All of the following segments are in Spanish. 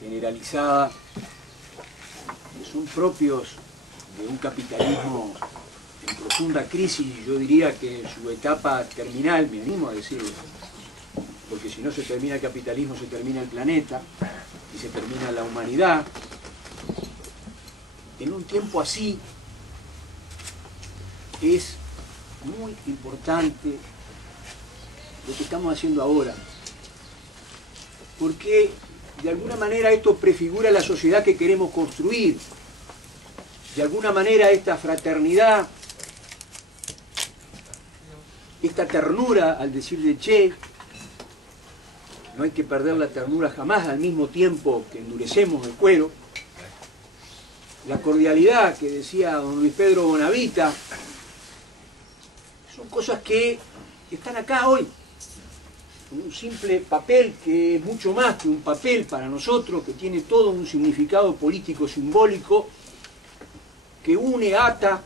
generalizada, que son propios de un capitalismo en profunda crisis, yo diría que en su etapa terminal, me animo a decirlo, porque si no se termina el capitalismo, se termina el planeta y se termina la humanidad. En un tiempo así es muy importante lo que estamos haciendo ahora, porque de alguna manera esto prefigura la sociedad que queremos construir. De alguna manera esta fraternidad, esta ternura, al decirle che, no hay que perder la ternura jamás, al mismo tiempo que endurecemos el cuero, la cordialidad que decía don Luis Pedro Bonavita, son cosas que están acá hoy, con un simple papel que es mucho más que un papel para nosotros, que tiene todo un significado político simbólico, que une, ata,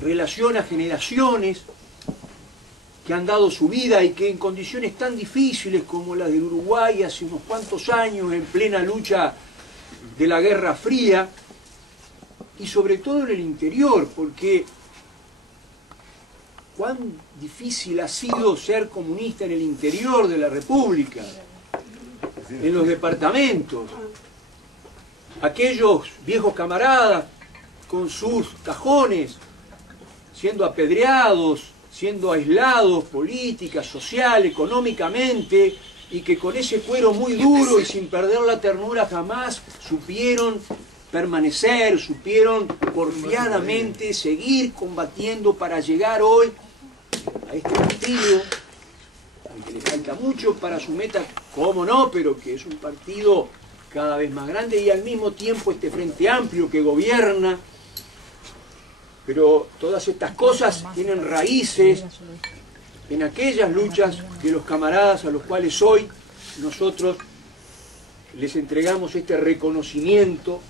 relaciona generaciones que han dado su vida y que en condiciones tan difíciles como las del Uruguay hace unos cuantos años, en plena lucha de la Guerra Fría, y sobre todo en el interior, porque cuán difícil ha sido ser comunista en el interior de la República, en los departamentos. Aquellos viejos camaradas con sus cajones, siendo apedreados, siendo aislados política, social, económicamente, y que con ese cuero muy duro y sin perder la ternura jamás supieron permanecer, supieron porfiadamente seguir combatiendo para llegar hoy a este partido, al que le falta mucho para su meta, cómo no, pero que es un partido cada vez más grande, y al mismo tiempo este Frente Amplio que gobierna. Pero todas estas cosas tienen raíces en aquellas luchas de los camaradas a los cuales hoy nosotros les entregamos este reconocimiento,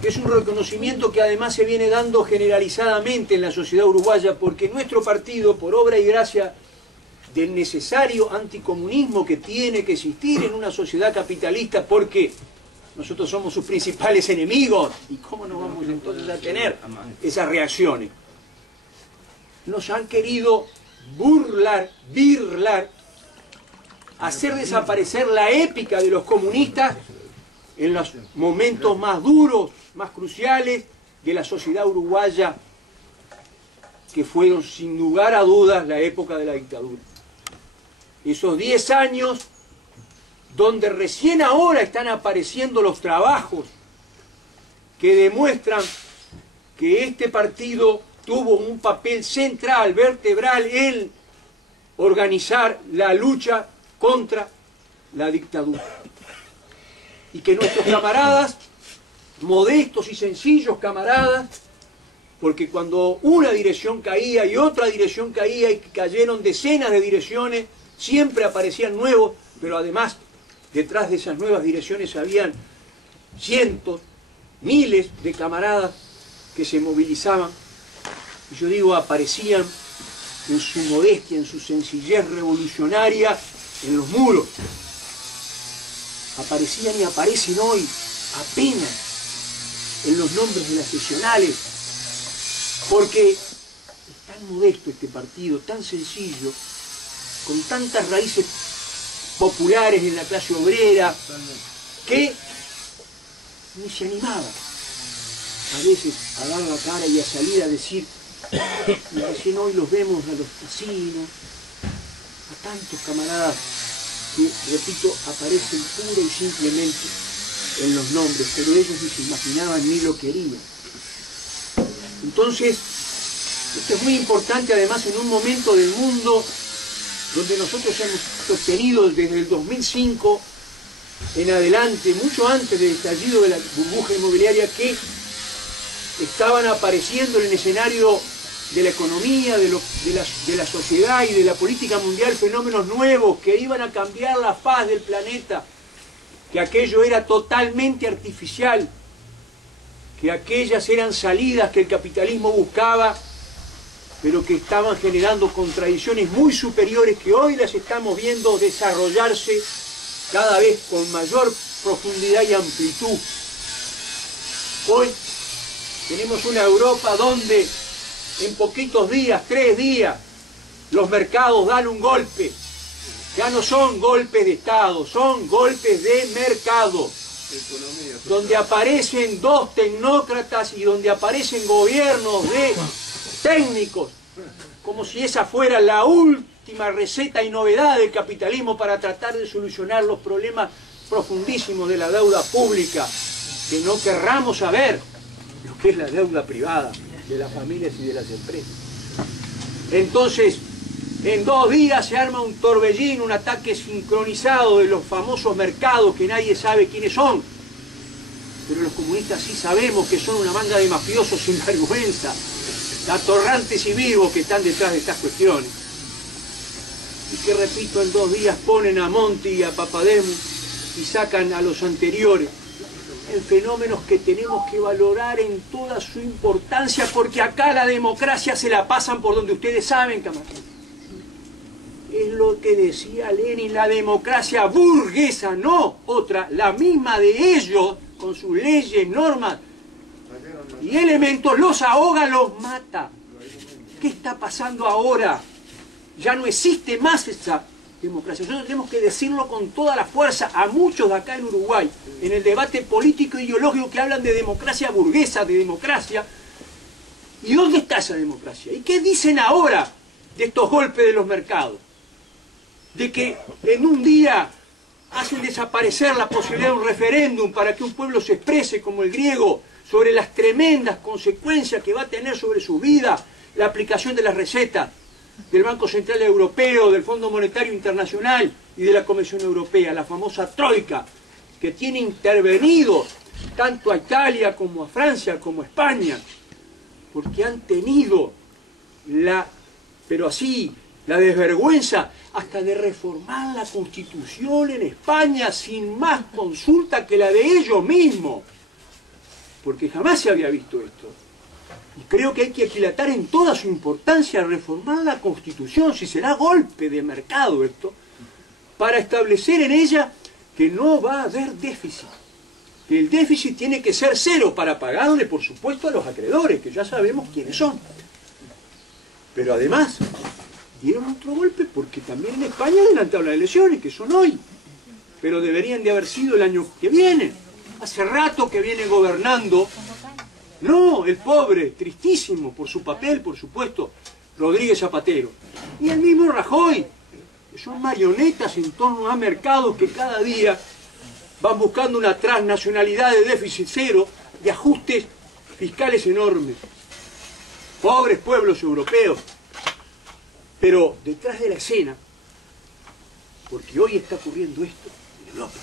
que es un reconocimiento que además se viene dando generalizadamente en la sociedad uruguaya, porque nuestro partido, por obra y gracia del necesario anticomunismo que tiene que existir en una sociedad capitalista, porque nosotros somos sus principales enemigos, ¿y cómo no vamos entonces a tener esas reacciones? Nos han querido burlar, hacer desaparecer la épica de los comunistas en los momentos más duros, más cruciales de la sociedad uruguaya, que fueron sin lugar a dudas la época de la dictadura. Esos 10 años donde recién ahora están apareciendo los trabajos que demuestran que este partido tuvo un papel central, vertebral, en organizar la lucha contra la dictadura. Y que nuestros camaradas, modestos y sencillos camaradas, porque cuando una dirección caía y otra dirección caía y cayeron decenas de direcciones, siempre aparecían nuevos, pero además detrás de esas nuevas direcciones habían cientos, miles de camaradas que se movilizaban. Y yo digo, aparecían en su modestia, en su sencillez revolucionaria, en los muros. Aparecían y aparecen hoy apenas en los nombres de las seccionales, porque es tan modesto este partido, tan sencillo, con tantas raíces populares en la clase obrera, que ni se animaba a veces a dar la cara y a salir a decir, y recién hoy los vemos a los casinos, a tantos camaradas que, repito, aparecen pura y simplemente en los nombres, pero ellos ni se imaginaban ni lo querían. Entonces, esto es muy importante además en un momento del mundo donde nosotros hemos sostenido desde el 2005 en adelante, mucho antes del estallido de la burbuja inmobiliaria, que estaban apareciendo en el escenario de la economía, de la sociedad y de la política mundial fenómenos nuevos que iban a cambiar la faz del planeta, que aquello era totalmente artificial, que aquellas eran salidas que el capitalismo buscaba, pero que estaban generando contradicciones muy superiores que hoy las estamos viendo desarrollarse cada vez con mayor profundidad y amplitud. Hoy tenemos una Europa donde en poquitos días, 3 días, los mercados dan un golpe. Ya no son golpes de Estado, son golpes de mercado. Donde aparecen 2 tecnócratas y donde aparecen gobiernos de técnicos, como si esa fuera la última receta y novedad del capitalismo para tratar de solucionar los problemas profundísimos de la deuda pública, que no querramos saber lo que es la deuda privada de las familias y de las empresas. Entonces, en 2 días se arma un torbellino, un ataque sincronizado de los famosos mercados que nadie sabe quiénes son. Pero los comunistas sí sabemos que son una manga de mafiosos sin vergüenza, atorrantes y vivos que están detrás de estas cuestiones. Y que, repito, en 2 días ponen a Monti y a Papademos y sacan a los anteriores, en fenómenos que tenemos que valorar en toda su importancia, porque acá la democracia se la pasan por donde ustedes saben, camaradas. Es lo que decía Lenin, la democracia burguesa, no otra, la misma de ellos, con sus leyes, normas y elementos, los ahoga, los mata. ¿Qué está pasando ahora? Ya no existe más esa democracia. Nosotros tenemos que decirlo con toda la fuerza a muchos de acá en Uruguay, en el debate político e ideológico que hablan de democracia burguesa, de democracia. ¿Y dónde está esa democracia? ¿Y qué dicen ahora de estos golpes de los mercados? De que en un día hacen desaparecer la posibilidad de un referéndum para que un pueblo se exprese como el griego sobre las tremendas consecuencias que va a tener sobre su vida la aplicación de las recetas del Banco Central Europeo, del Fondo Monetario Internacional y de la Comisión Europea, la famosa Troika, que tiene intervenido tanto a Italia como a Francia como a España, porque han tenido la desvergüenza hasta de reformar la Constitución en España sin más consulta que la de ellos mismos, porque jamás se había visto esto. Y creo que hay que aquilatar en toda su importancia reformar la Constitución, si será golpe de mercado esto, para establecer en ella que no va a haber déficit, que el déficit tiene que ser 0 para pagarle, por supuesto, a los acreedores, que ya sabemos quiénes son. Pero además dieron otro golpe porque también en España adelantaron las elecciones, que son hoy, pero deberían de haber sido el año que viene. Hace rato que viene gobernando, no, el pobre, tristísimo por su papel, por supuesto, Rodríguez Zapatero, y el mismo Rajoy, que son marionetas en torno a mercados que cada día van buscando una transnacionalidad de déficit 0, de ajustes fiscales enormes. Pobres pueblos europeos. Pero detrás de la escena, porque hoy está ocurriendo esto en Europa,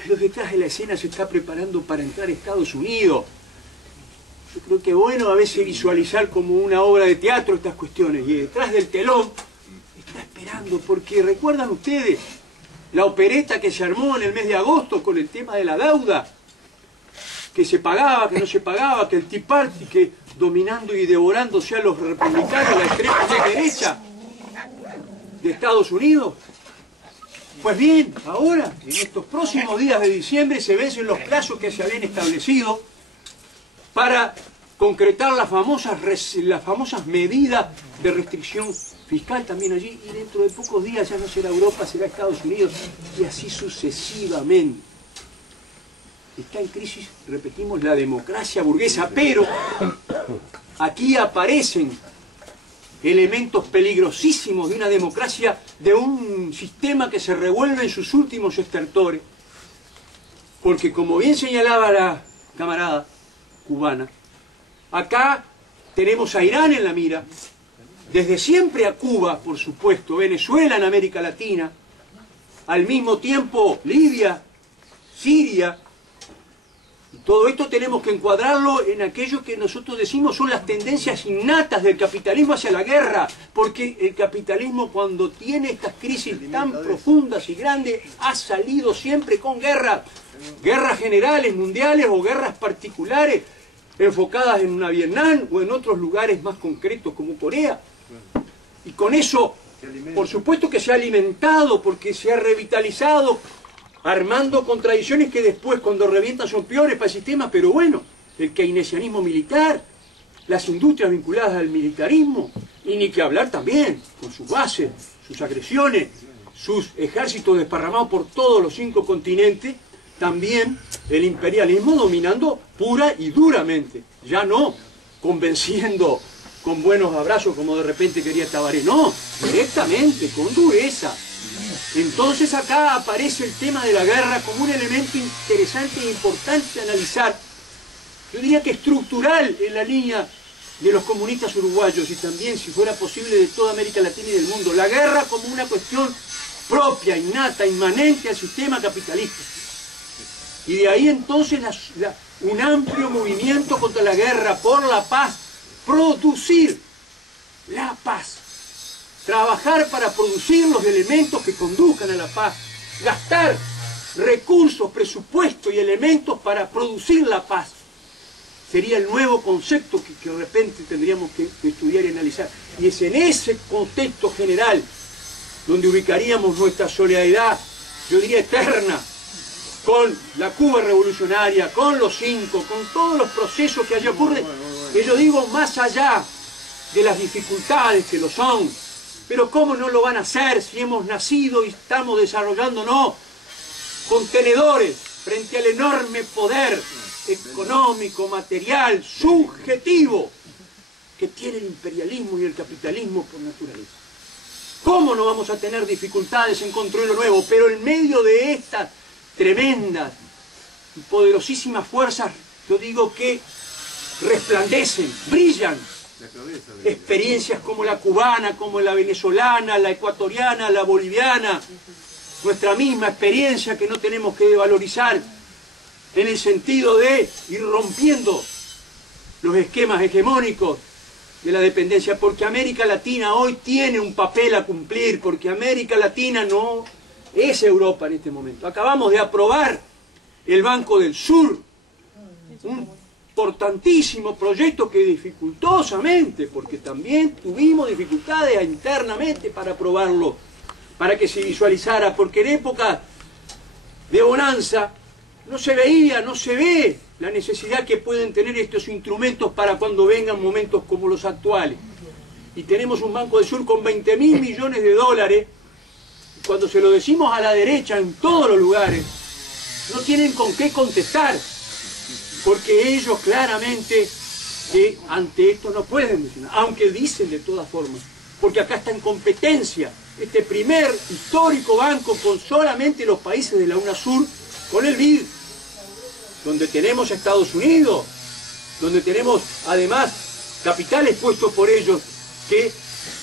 pero detrás de la escena se está preparando para entrar a Estados Unidos. Yo creo que es bueno a veces visualizar como una obra de teatro estas cuestiones, y detrás del telón está esperando, porque recuerdan ustedes la opereta que se armó en el mes de agosto con el tema de la deuda, que se pagaba, que no se pagaba, que el Tea Party, que dominando y devorándose a los republicanos, la extrema derecha de Estados Unidos. Pues bien, ahora, en estos próximos días de diciembre, se vencen los plazos que se habían establecido para concretar las famosas medidas de restricción fiscal también allí, y dentro de pocos días ya no será Europa, será Estados Unidos, y así sucesivamente. Está en crisis, repetimos, la democracia burguesa, pero aquí aparecen elementos peligrosísimos de una democracia, de un sistema que se revuelve en sus últimos estertores, porque como bien señalaba la camarada cubana, acá tenemos a Irán en la mira, desde siempre a Cuba, por supuesto, Venezuela en América Latina, al mismo tiempo Libia, Siria. Todo esto tenemos que encuadrarlo en aquello que nosotros decimos son las tendencias innatas del capitalismo hacia la guerra, porque el capitalismo, cuando tiene estas crisis tan profundas y grandes, ha salido siempre con guerras generales, mundiales, o guerras particulares, enfocadas en una Vietnam o en otros lugares más concretos como Corea. Y con eso, por supuesto que se ha alimentado, porque se ha revitalizado armando contradicciones que después cuando revientan son peores para el sistema, pero bueno, el keynesianismo militar, las industrias vinculadas al militarismo, y ni que hablar también con sus bases, sus agresiones, sus ejércitos desparramados por todos los 5 continentes, también el imperialismo dominando pura y duramente, ya no convenciendo con buenos abrazos como de repente quería Tabaré, no, directamente, con dureza. Entonces acá aparece el tema de la guerra como un elemento interesante e importante de analizar, yo diría que estructural en la línea de los comunistas uruguayos y también, si fuera posible, de toda América Latina y del mundo. La guerra como una cuestión propia, innata, inmanente al sistema capitalista. Y de ahí entonces un amplio movimiento contra la guerra, por la paz, producir la paz. Trabajar para producir los elementos que conduzcan a la paz. Gastar recursos, presupuesto y elementos para producir la paz. Sería el nuevo concepto que de repente tendríamos que estudiar y analizar. Y es en ese contexto general donde ubicaríamos nuestra solidaridad, yo diría eterna, con la Cuba revolucionaria, con los 5, con todos los procesos que allí ocurren, que yo digo más allá de las dificultades que lo son, pero ¿cómo no lo van a hacer si hemos nacido y estamos desarrollándonos contenedores frente al enorme poder económico, material, subjetivo que tiene el imperialismo y el capitalismo por naturaleza? ¿Cómo no vamos a tener dificultades en construir lo nuevo? Pero en medio de estas tremendas y poderosísimas fuerzas, yo digo que resplandecen, brillan experiencias como la cubana, como la venezolana, la ecuatoriana, la boliviana, nuestra misma experiencia que no tenemos que valorizar en el sentido de ir rompiendo los esquemas hegemónicos de la dependencia, porque América Latina hoy tiene un papel a cumplir, porque América Latina no es Europa en este momento. Acabamos de aprobar el Banco del Sur, un importantísimo proyecto que dificultosamente, porque también tuvimos dificultades internamente para aprobarlo, para que se visualizara, porque en época de bonanza no se veía, no se ve la necesidad que pueden tener estos instrumentos para cuando vengan momentos como los actuales. Y tenemos un Banco del Sur con 20.000 millones de dólares, y cuando se lo decimos a la derecha en todos los lugares, no tienen con qué contestar, porque ellos claramente que ante esto no pueden mencionar, aunque dicen de todas formas, porque acá está en competencia este primer histórico banco con solamente los países de la UNASUR, con el BID, donde tenemos a Estados Unidos, donde tenemos además capitales puestos por ellos que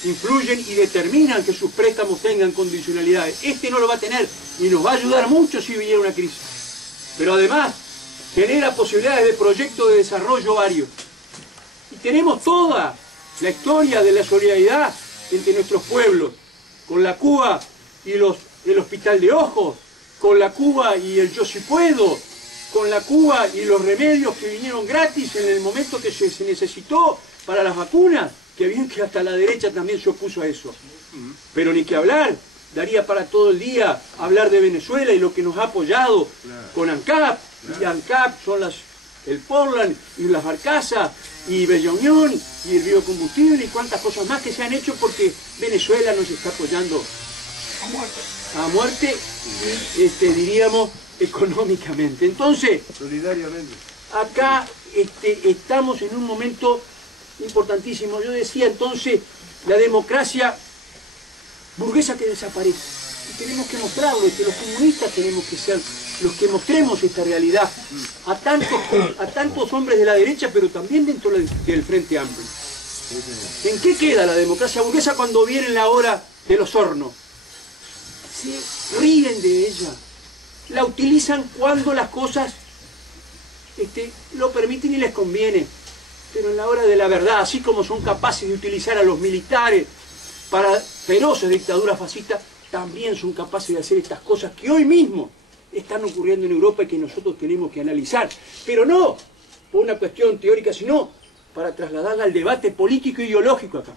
influyen y determinan que sus préstamos tengan condicionalidades. Este no lo va a tener y nos va a ayudar mucho si viniera una crisis. Pero además genera posibilidades de proyectos de desarrollo varios. Y tenemos toda la historia de la solidaridad entre nuestros pueblos, con la Cuba y el Hospital de Ojos, con la Cuba y el Yo Si Puedo, con la Cuba y los remedios que vinieron gratis en el momento que se necesitó para las vacunas, que bien que hasta la derecha también se opuso a eso. Pero ni que hablar, daría para todo el día hablar de Venezuela y lo que nos ha apoyado con ANCAP, y ANCAP son el Portland y las barcazas y Bella Unión y el biocombustible y cuantas cosas más que se han hecho porque Venezuela nos está apoyando a muerte y diríamos económicamente. Entonces, solidariamente, acá estamos en un momento importantísimo. Yo decía entonces, la democracia burguesa que desaparece. Y tenemos que mostrarlo, los comunistas tenemos que ser los que mostremos esta realidad a tantos hombres de la derecha, pero también dentro del Frente Amplio. ¿En qué queda la democracia burguesa cuando viene la hora de los hornos? Se ríen de ella, la utilizan cuando las cosas lo permiten y les conviene, pero en la hora de la verdad, así como son capaces de utilizar a los militares para feroces dictaduras fascistas, también son capaces de hacer estas cosas que hoy mismo están ocurriendo en Europa y que nosotros tenemos que analizar, pero no por una cuestión teórica, sino para trasladarla al debate político e ideológico acá.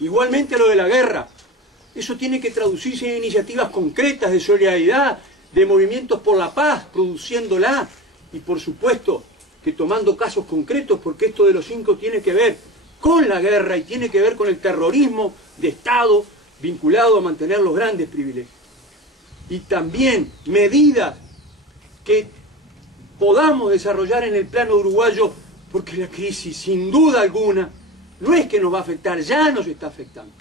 Igualmente lo de la guerra, eso tiene que traducirse en iniciativas concretas de solidaridad, de movimientos por la paz, produciéndola, y por supuesto que tomando casos concretos, porque esto de los 5 tiene que ver con la guerra y tiene que ver con el terrorismo de Estado vinculado a mantener los grandes privilegios. Y también medidas que podamos desarrollar en el plano uruguayo, porque la crisis, sin duda alguna, no es que nos va a afectar, ya nos está afectando.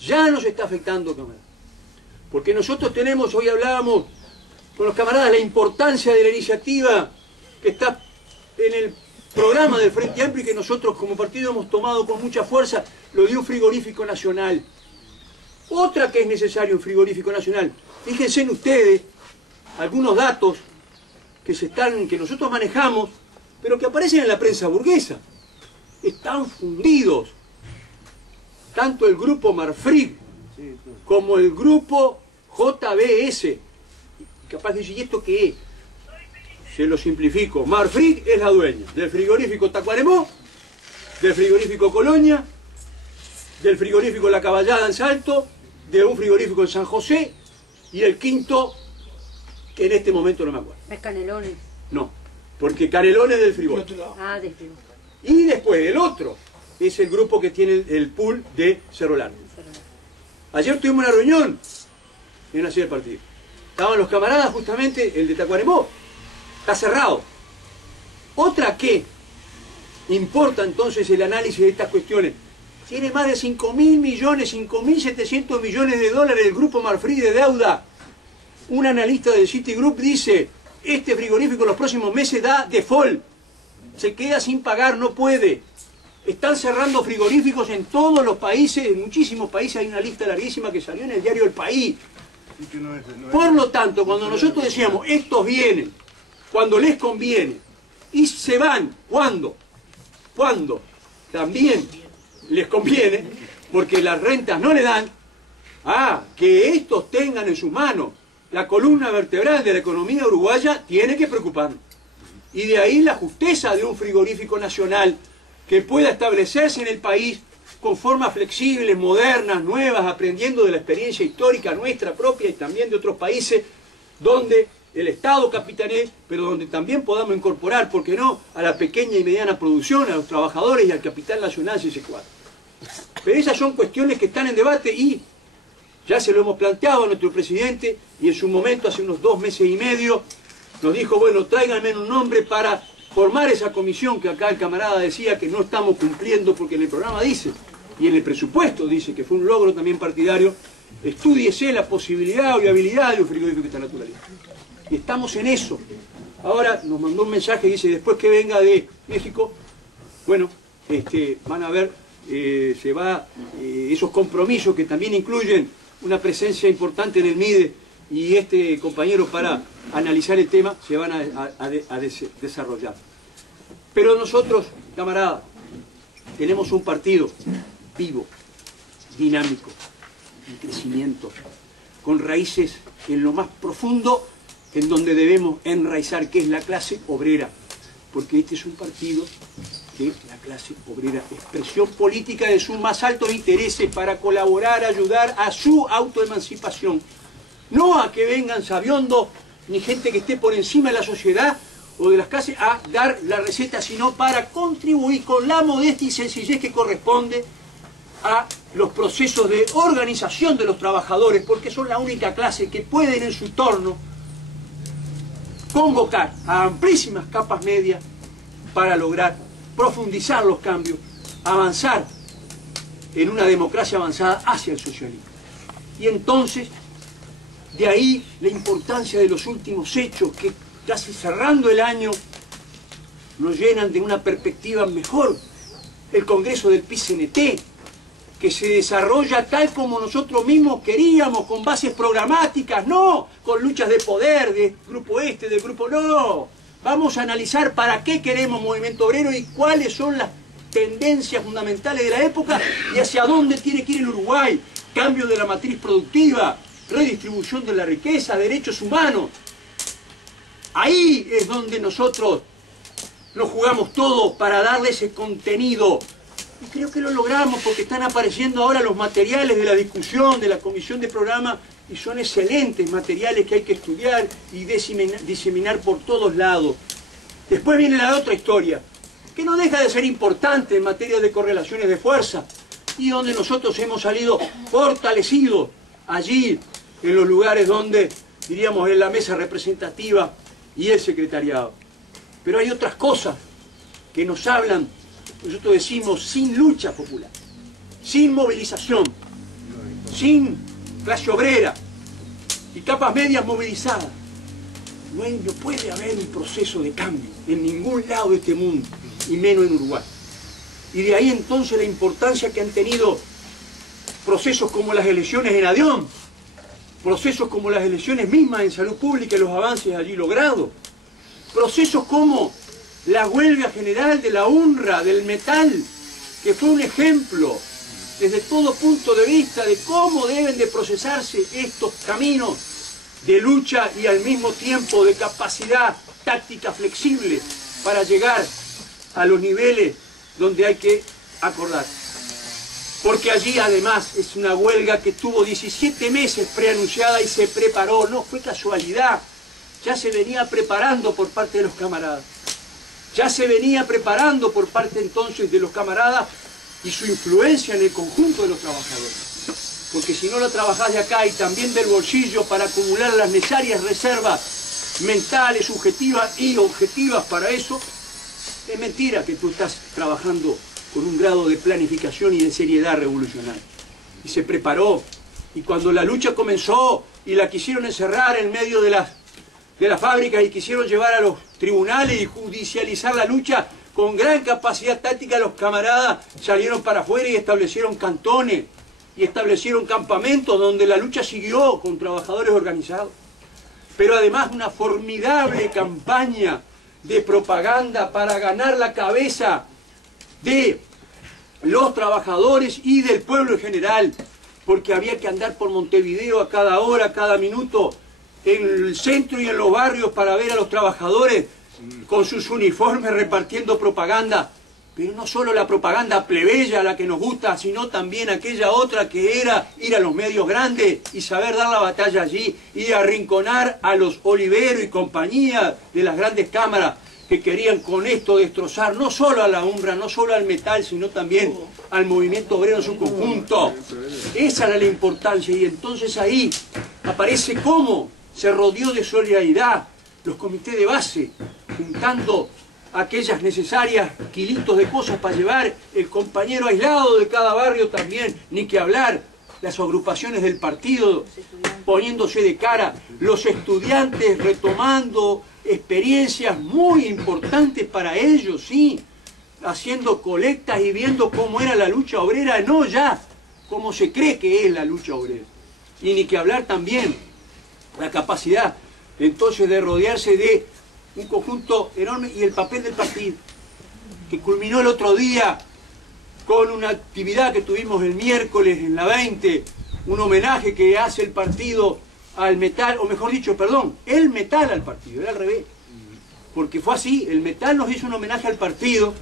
Ya nos está afectando, camaradas. Porque nosotros tenemos, hoy hablábamos con los camaradas, la importancia de la iniciativa que está en el programa del Frente Amplio y que nosotros como partido hemos tomado con mucha fuerza, lo de un frigorífico nacional. Otra que es necesario, un frigorífico nacional. Fíjense en ustedes algunos datos que nosotros manejamos, pero que aparecen en la prensa burguesa. Están fundidos tanto el grupo Marfrig como el grupo JBS. Capaz de decir, ¿y esto qué es? Se lo simplifico. Marfrig es la dueña del frigorífico Tacuarembó, del frigorífico Colonia, del frigorífico La Caballada en Salto, de un frigorífico en San José, y el quinto, que en este momento no me acuerdo. ¿Es Canelones? No, porque Canelones es del Fribol. Ah, del Fribol. Y después el otro es el grupo que tiene el pool de Cerro Largo. Ayer tuvimos una reunión en una sede del partido. Estaban los camaradas, justamente, el de Tacuarembó. Está cerrado. Otra que importa entonces el análisis de estas cuestiones. Tiene más de 5.000 millones, 5.700 millones de dólares el grupo Marfrig de deuda. Un analista del Citigroup dice, este frigorífico en los próximos meses da default. Se queda sin pagar, no puede. Están cerrando frigoríficos en todos los países, en muchísimos países. Hay una lista larguísima que salió en el diario El País. Por lo tanto, cuando nosotros decíamos, estos vienen, cuando les conviene, y se van, ¿cuándo? ¿Cuándo? También les conviene, porque las rentas no le dan, que estos tengan en sus manos la columna vertebral de la economía uruguaya, tiene que preocuparnos. Y de ahí la justeza de un frigorífico nacional que pueda establecerse en el país con formas flexibles, modernas, nuevas, aprendiendo de la experiencia histórica nuestra propia y también de otros países, donde el Estado capitanee, pero donde también podamos incorporar, ¿por qué no?, a la pequeña y mediana producción, a los trabajadores y al capital nacional si se cuadra. Pero esas son cuestiones que están en debate y ya se lo hemos planteado a nuestro presidente, y en su momento, hace unos 2 meses y medio, nos dijo, bueno, tráiganme un nombre para formar esa comisión que acá el camarada decía que no estamos cumpliendo porque en el programa dice, y en el presupuesto dice, que fue un logro también partidario, estúdiese la posibilidad o viabilidad de un frigorífico de esta naturaleza. Y estamos en eso. Ahora nos mandó un mensaje y dice, después que venga de México, bueno, van a ver, esos compromisos que también incluyen una presencia importante en el MIDE y este compañero para analizar el tema, se van a desarrollar. Pero nosotros, camaradas, tenemos un partido vivo, dinámico, en crecimiento, con raíces en lo más profundo, en donde debemos enraizar, que es la clase obrera. Porque este es un partido que la clase obrera, expresión política de sus más altos intereses para colaborar, ayudar a su autoemancipación. No a que vengan sabiondos, ni gente que esté por encima de la sociedad o de las clases a dar la receta, sino para contribuir con la modestia y sencillez que corresponde a los procesos de organización de los trabajadores, porque son la única clase que pueden en su torno convocar a amplísimas capas medias para lograr profundizar los cambios, avanzar en una democracia avanzada hacia el socialismo. Y entonces, de ahí la importancia de los últimos hechos que casi cerrando el año nos llenan de una perspectiva mejor. El Congreso del PIT-CNT, que se desarrolla tal como nosotros mismos queríamos, con bases programáticas, no con luchas de poder, de grupo este, de grupo no. Vamos a analizar para qué queremos movimiento obrero y cuáles son las tendencias fundamentales de la época y hacia dónde tiene que ir el Uruguay. Cambio de la matriz productiva, redistribución de la riqueza, derechos humanos. Ahí es donde nosotros nos jugamos todo para darle ese contenido. Y creo que lo logramos porque están apareciendo ahora los materiales de la discusión de la comisión de programa y son excelentes materiales que hay que estudiar y diseminar por todos lados. Después viene la otra historia, que no deja de ser importante en materia de correlaciones de fuerza, y donde nosotros hemos salido fortalecidos allí, en los lugares donde, diríamos, en la mesa representativa y el secretariado. Pero hay otras cosas que nos hablan, nosotros decimos, sin lucha popular, sin movilización, sin clase obrera y capas medias movilizadas. No puede haber un proceso de cambio en ningún lado de este mundo, y menos en Uruguay. Y de ahí entonces la importancia que han tenido procesos como las elecciones en Adión, procesos como las elecciones mismas en salud pública y los avances allí logrados, procesos como la huelga general de la UNRWA, del metal, que fue un ejemplo desde todo punto de vista de cómo deben de procesarse estos caminos de lucha y al mismo tiempo de capacidad táctica flexible para llegar a los niveles donde hay que acordar. Porque allí además es una huelga que tuvo 17 meses preanunciada y se preparó, no fue casualidad, ya se venía preparando por parte de los camaradas. Ya se venía preparando por parte entonces de los camaradas y su influencia en el conjunto de los trabajadores. Porque si no lo trabajás de acá y también del bolsillo para acumular las necesarias reservas mentales, subjetivas y objetivas para eso, es mentira que tú estás trabajando con un grado de planificación y de seriedad revolucionaria. Y se preparó, y cuando la lucha comenzó y la quisieron encerrar en medio de las fábricas y quisieron llevar a los tribunales y judicializar la lucha, con gran capacidad táctica los camaradas salieron para afuera y establecieron cantones y establecieron campamentos donde la lucha siguió con trabajadores organizados. Pero además una formidable campaña de propaganda para ganar la cabeza de los trabajadores y del pueblo en general, porque había que andar por Montevideo a cada hora, a cada minuto, en el centro y en los barrios para ver a los trabajadores con sus uniformes repartiendo propaganda, pero no solo la propaganda plebeya, la que nos gusta, sino también aquella otra que era ir a los medios grandes y saber dar la batalla allí y arrinconar a los Olivero y compañía de las grandes cámaras que querían con esto destrozar no solo a la UNRWA, no solo al metal, sino también al movimiento obrero en su conjunto. Esa era la importancia, y entonces ahí aparece cómo se rodeó de solidaridad los comités de base, juntando aquellas necesarias kilitos de cosas para llevar, el compañero aislado de cada barrio también, ni que hablar, las agrupaciones del partido poniéndose de cara, los estudiantes retomando experiencias muy importantes para ellos, sí, haciendo colectas y viendo cómo era la lucha obrera, no ya como se cree que es la lucha obrera. Y ni que hablar también la capacidad entonces de rodearse de un conjunto enorme y el papel del partido, que culminó el otro día con una actividad que tuvimos el miércoles en la 20, un homenaje que hace el partido al metal, o mejor dicho, perdón, el metal al partido, era al revés, porque fue así, el metal nos hizo un homenaje al partido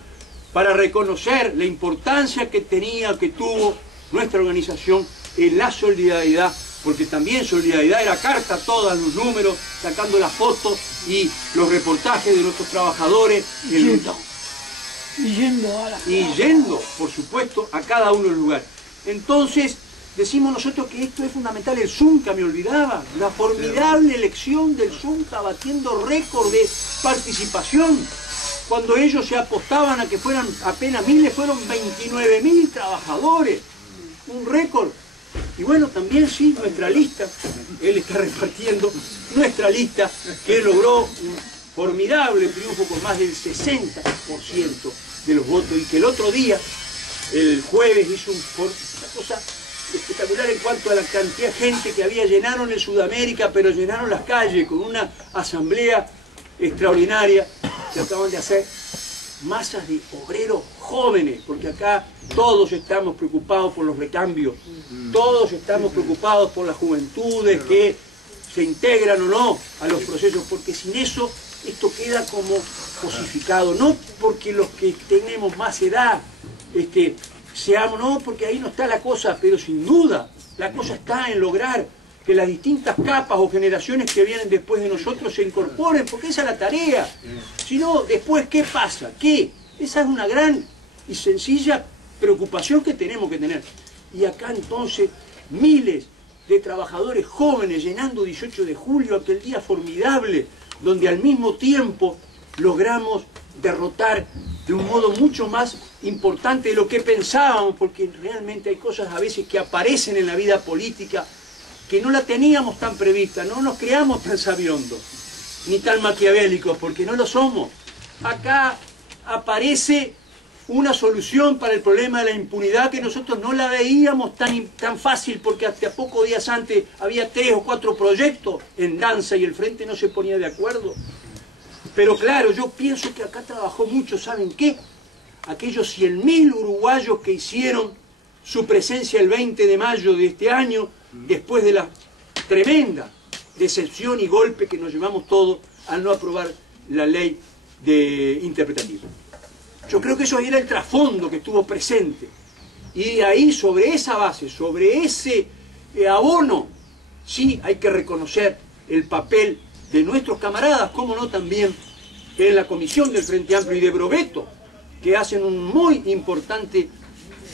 para reconocer la importancia que tenía, que tuvo nuestra organización en la solidaridad, porque también solidaridad era carta, todos los números, sacando las fotos y los reportajes de nuestros trabajadores. Y yendo, por supuesto, a cada uno de los lugares. Entonces, decimos nosotros que esto es fundamental. El Zunca, me olvidaba, la formidable elección del Zunca batiendo récord de participación. Cuando ellos se apostaban a que fueran apenas miles, fueron 29.000 trabajadores. Un récord. Y bueno, también sí, nuestra lista, él está repartiendo, nuestra lista que logró un formidable triunfo con más del 60% de los votos, y que el otro día, el jueves, hizo una cosa espectacular en cuanto a la cantidad de gente que había. Llenaron el Sudamérica, pero llenaron las calles con una asamblea extraordinaria que acaban de hacer masas de obreros jóvenes, porque acá todos estamos preocupados por los recambios, todos estamos preocupados por las juventudes que se integran o no a los procesos, porque sin eso esto queda como cosificado, no porque los que tenemos más edad seamos, no, porque ahí no está la cosa, pero sin duda la cosa está en lograr que las distintas capas o generaciones que vienen después de nosotros se incorporen, porque esa es la tarea. Si no, después, ¿qué pasa? ¿Qué? Esa es una gran y sencilla preocupación que tenemos que tener. Y acá entonces, miles de trabajadores jóvenes llenando 18 de julio, aquel día formidable, donde al mismo tiempo logramos derrotar de un modo mucho más importante de lo que pensábamos, porque realmente hay cosas a veces que aparecen en la vida política que no la teníamos tan prevista, no nos creamos tan sabiondos, ni tan maquiavélicos, porque no lo somos. Acá aparece una solución para el problema de la impunidad que nosotros no la veíamos tan fácil, porque hasta pocos días antes había 3 o 4 proyectos en danza y el Frente no se ponía de acuerdo. Pero claro, yo pienso que acá trabajó mucho, ¿saben qué? Aquellos 100.000 uruguayos que hicieron su presencia el 20 de mayo de este año, después de la tremenda decepción y golpe que nos llevamos todos al no aprobar la ley interpretativa. Yo creo que eso era el trasfondo que estuvo presente. Y ahí, sobre esa base, sobre ese abono, sí hay que reconocer el papel de nuestros camaradas, como no también en la comisión del Frente Amplio y de Broveto, que hacen un muy importante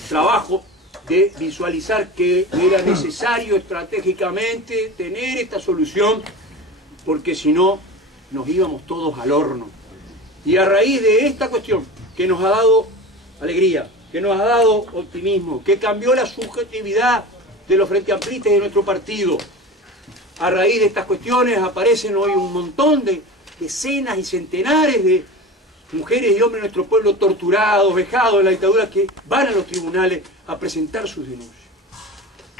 trabajo de visualizar que era necesario estratégicamente tener esta solución, porque si no nos íbamos todos al horno. Y a raíz de esta cuestión, que nos ha dado alegría, que nos ha dado optimismo, que cambió la subjetividad de los frente amplistas y de nuestro partido, a raíz de estas cuestiones aparecen hoy un montón de decenas y centenares de mujeres y hombres de nuestro pueblo torturados, vejados en la dictadura, que van a los tribunales a presentar sus denuncias.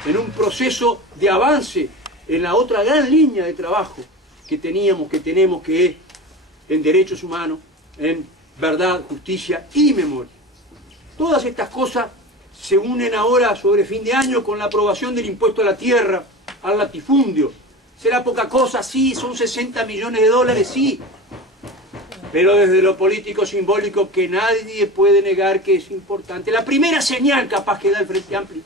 En un proceso de avance en la otra gran línea de trabajo que teníamos, que tenemos, que es en derechos humanos, en verdad, justicia y memoria. Todas estas cosas se unen ahora sobre fin de año con la aprobación del impuesto a la tierra, al latifundio. ¿Será poca cosa? Sí. ¿Son 60 millones de dólares? Sí. Pero desde lo político simbólico, que nadie puede negar que es importante. La primera señal capaz que da el Frente Amplio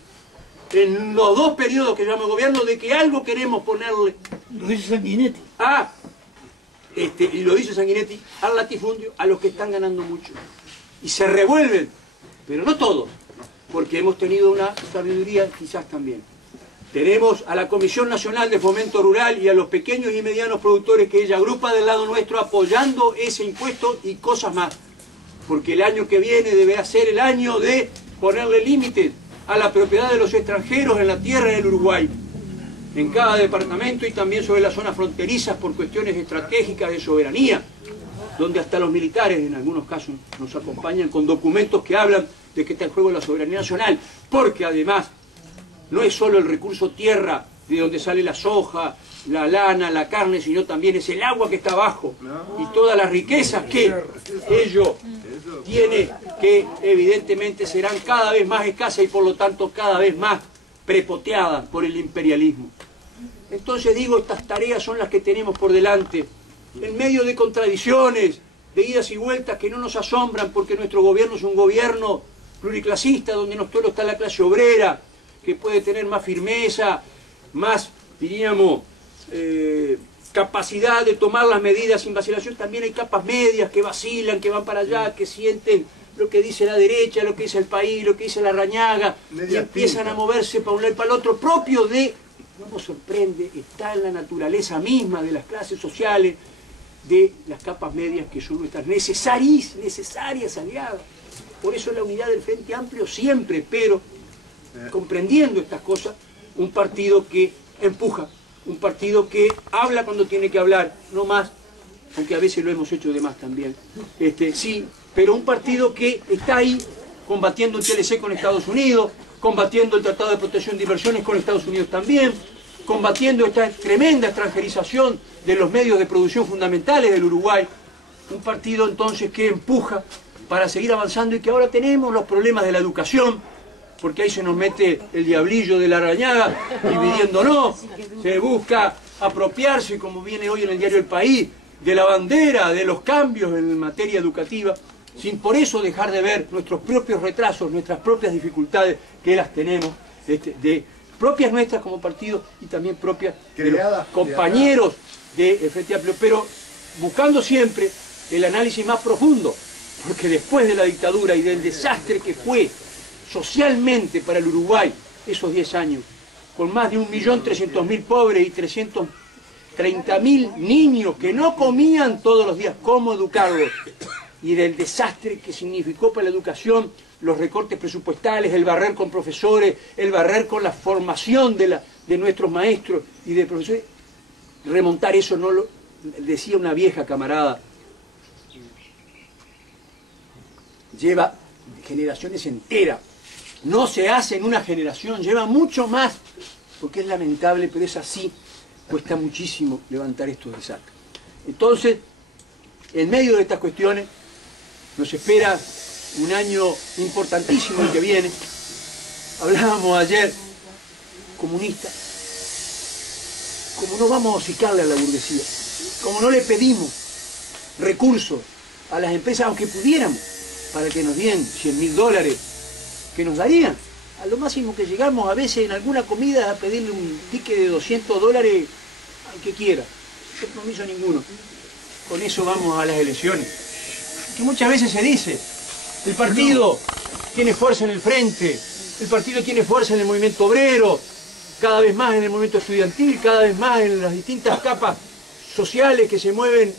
en los 2 periodos que llevamos gobierno de que algo queremos ponerle. Lo dice Sanguinetti. Y lo dice Sanguinetti, al latifundio, a los que están ganando mucho. Y se revuelven, pero no todos, porque hemos tenido una sabiduría quizás también. Tenemos a la Comisión Nacional de Fomento Rural y a los pequeños y medianos productores que ella agrupa del lado nuestro apoyando ese impuesto y cosas más. Porque el año que viene deberá ser el año de ponerle límites a la propiedad de los extranjeros en la tierra del Uruguay, en cada departamento y también sobre las zonas fronterizas por cuestiones estratégicas de soberanía, donde hasta los militares en algunos casos nos acompañan con documentos que hablan de que está en juego la soberanía nacional, porque además no es solo el recurso tierra de donde sale la soja, la lana, la carne, sino también es el agua que está abajo y todas las riquezas que ello tiene, que evidentemente serán cada vez más escasas y por lo tanto cada vez más prepoteadas por el imperialismo. Entonces digo, estas tareas son las que tenemos por delante, en medio de contradicciones, de idas y vueltas que no nos asombran, porque nuestro gobierno es un gobierno pluriclasista, donde no solo está la clase obrera, que puede tener más firmeza, más, diríamos, capacidad de tomar las medidas sin vacilación. También hay capas medias que vacilan, que van para allá, que sienten lo que dice la derecha, lo que dice el país, lo que dice la Rañaga, y empiezan a moverse para un lado y para el otro, propio de, no nos sorprende, está en la naturaleza misma de las clases sociales, de las capas medias que son nuestras necesarias aliadas. Por eso la unidad del Frente Amplio siempre, pero comprendiendo estas cosas, un partido que empuja, un partido que habla cuando tiene que hablar, no más, aunque a veces lo hemos hecho de más también, sí, pero un partido que está ahí combatiendo el TLC con Estados Unidos, combatiendo el Tratado de Protección de Inversiones con Estados Unidos también, combatiendo esta tremenda extranjerización de los medios de producción fundamentales del Uruguay, un partido entonces que empuja para seguir avanzando y que ahora tenemos los problemas de la educación, porque ahí se nos mete el diablillo de la Rañaga dividiéndonos, se busca apropiarse, como viene hoy en el diario El País, de la bandera de los cambios en materia educativa, sin por eso dejar de ver nuestros propios retrasos, nuestras propias dificultades, que las tenemos de propias nuestras como partido y también propias de los compañeros del Frente Amplio, pero buscando siempre el análisis más profundo, porque después de la dictadura y del desastre que fue socialmente para el Uruguay esos 10 años, con más de 1.300.000 pobres y 330.000 niños que no comían todos los días, ¿cómo educarlos? Y del desastre que significó para la educación los recortes presupuestales, el barrer con profesores, el barrer con la formación de nuestros maestros y de profesores. Remontar eso, no lo decía una vieja camarada, lleva generaciones enteras, no se hace en una generación, lleva mucho más, porque es lamentable, pero es así, cuesta muchísimo levantar estos desastres. Entonces, en medio de estas cuestiones, nos espera un año importantísimo el que viene. Hablábamos ayer, comunista, como no vamos a hocicarle a la burguesía, como no le pedimos recursos a las empresas, aunque pudiéramos, para que nos den $100.000, que nos darían. A lo máximo que llegamos a veces en alguna comida a pedirle un ticket de $200 al que quiera, sin compromiso ninguno. Con eso vamos a las elecciones. Que muchas veces se dice, el partido tiene fuerza en el frente, el partido tiene fuerza en el movimiento obrero, cada vez más en el movimiento estudiantil, cada vez más en las distintas capas sociales que se mueven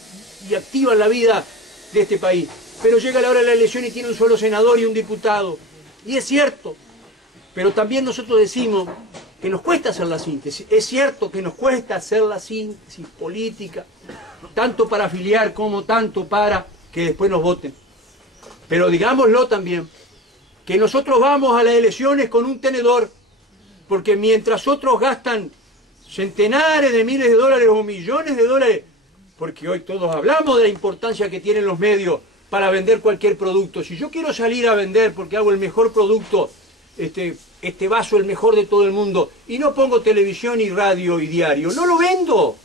y activan la vida de este país. Pero llega la hora de la elección y tiene un solo senador y un diputado. Y es cierto, pero también nosotros decimos que nos cuesta hacer la síntesis. Es cierto que nos cuesta hacer la síntesis política, tanto para afiliar como tanto para que después nos voten. Pero digámoslo también, que nosotros vamos a las elecciones con un tenedor, porque mientras otros gastan centenares de miles de dólares o millones de dólares, porque hoy todos hablamos de la importancia que tienen los medios para vender cualquier producto. Si yo quiero salir a vender porque hago el mejor producto, este vaso el mejor de todo el mundo, y no pongo televisión y radio y diario, no lo vendo.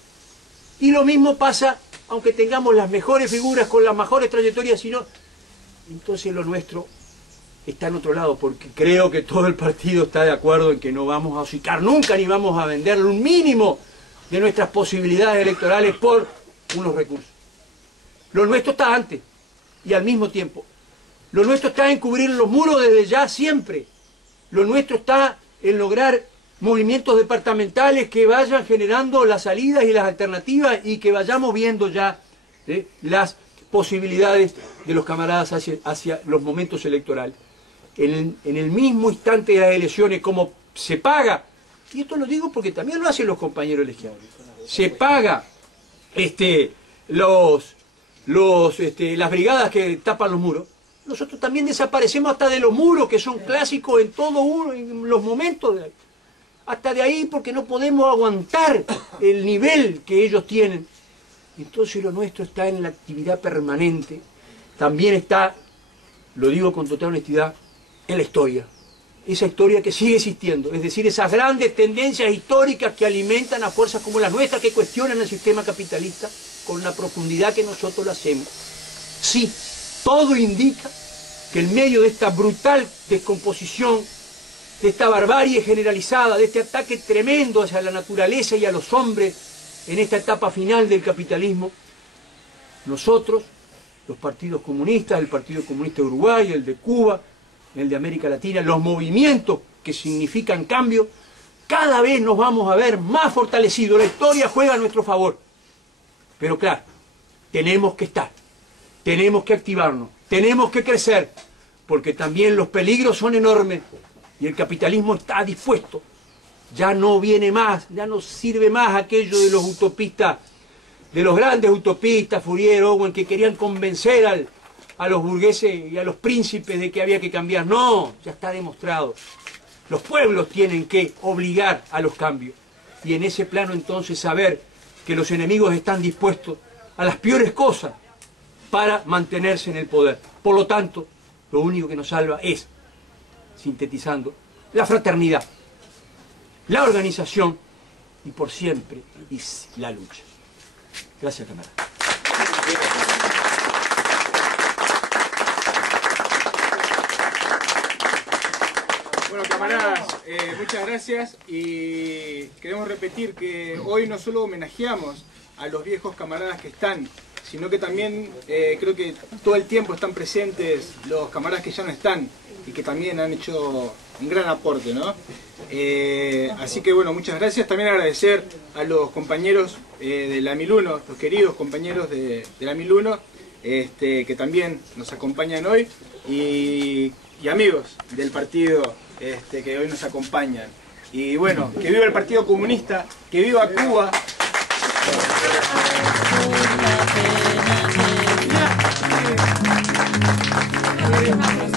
Y lo mismo pasa, aunque tengamos las mejores figuras con las mejores trayectorias, sino entonces lo nuestro está en otro lado, porque creo que todo el partido está de acuerdo en que no vamos a hocicar nunca, ni vamos a venderle un mínimo de nuestras posibilidades electorales por unos recursos. Lo nuestro está antes y al mismo tiempo. Lo nuestro está en cubrir los muros desde ya siempre. Lo nuestro está en lograr movimientos departamentales que vayan generando las salidas y las alternativas y que vayamos viendo ya las posibilidades de los camaradas hacia los momentos electorales. En el mismo instante de las elecciones, como se paga, y esto lo digo porque también lo hacen los compañeros legisladores, se paga las brigadas que tapan los muros, nosotros también desaparecemos hasta de los muros que son clásicos en en los momentos, hasta de ahí, porque no podemos aguantar el nivel que ellos tienen. Entonces lo nuestro está en la actividad permanente, también está, lo digo con total honestidad, en la historia. Esa historia que sigue existiendo, es decir, esas grandes tendencias históricas que alimentan a fuerzas como las nuestras, que cuestionan el sistema capitalista con la profundidad que nosotros lo hacemos. Sí, todo indica que en medio de esta brutal descomposición, de esta barbarie generalizada, de este ataque tremendo hacia la naturaleza y a los hombres en esta etapa final del capitalismo, nosotros, los partidos comunistas, el Partido Comunista de Uruguay, el de Cuba, el de América Latina, los movimientos que significan cambio, cada vez nos vamos a ver más fortalecidos. La historia juega a nuestro favor. Pero claro, tenemos que estar, tenemos que activarnos, tenemos que crecer, porque también los peligros son enormes y el capitalismo está dispuesto. Ya no viene más, ya no sirve más aquello de los utopistas, de los grandes utopistas, Fourier, Owen, que querían convencer a los burgueses y a los príncipes de que había que cambiar. No, ya está demostrado. Los pueblos tienen que obligar a los cambios. Y en ese plano entonces saber que los enemigos están dispuestos a las peores cosas para mantenerse en el poder. Por lo tanto, lo único que nos salva es, sintetizando, la fraternidad, la organización y por siempre es la lucha. Gracias, camarada. Bueno, camarada. camaradas, muchas gracias y queremos repetir que hoy no solo homenajeamos a los viejos camaradas que están, sino que también creo que todo el tiempo están presentes los camaradas que ya no están y que también han hecho un gran aporte, ¿no? Así que bueno, muchas gracias. También agradecer a los compañeros de la 1001, los queridos compañeros de la 1001, que también nos acompañan hoy, y amigos del partido que hoy nos acompañan. Y bueno, que viva el Partido Comunista, que viva Cuba. Yeah.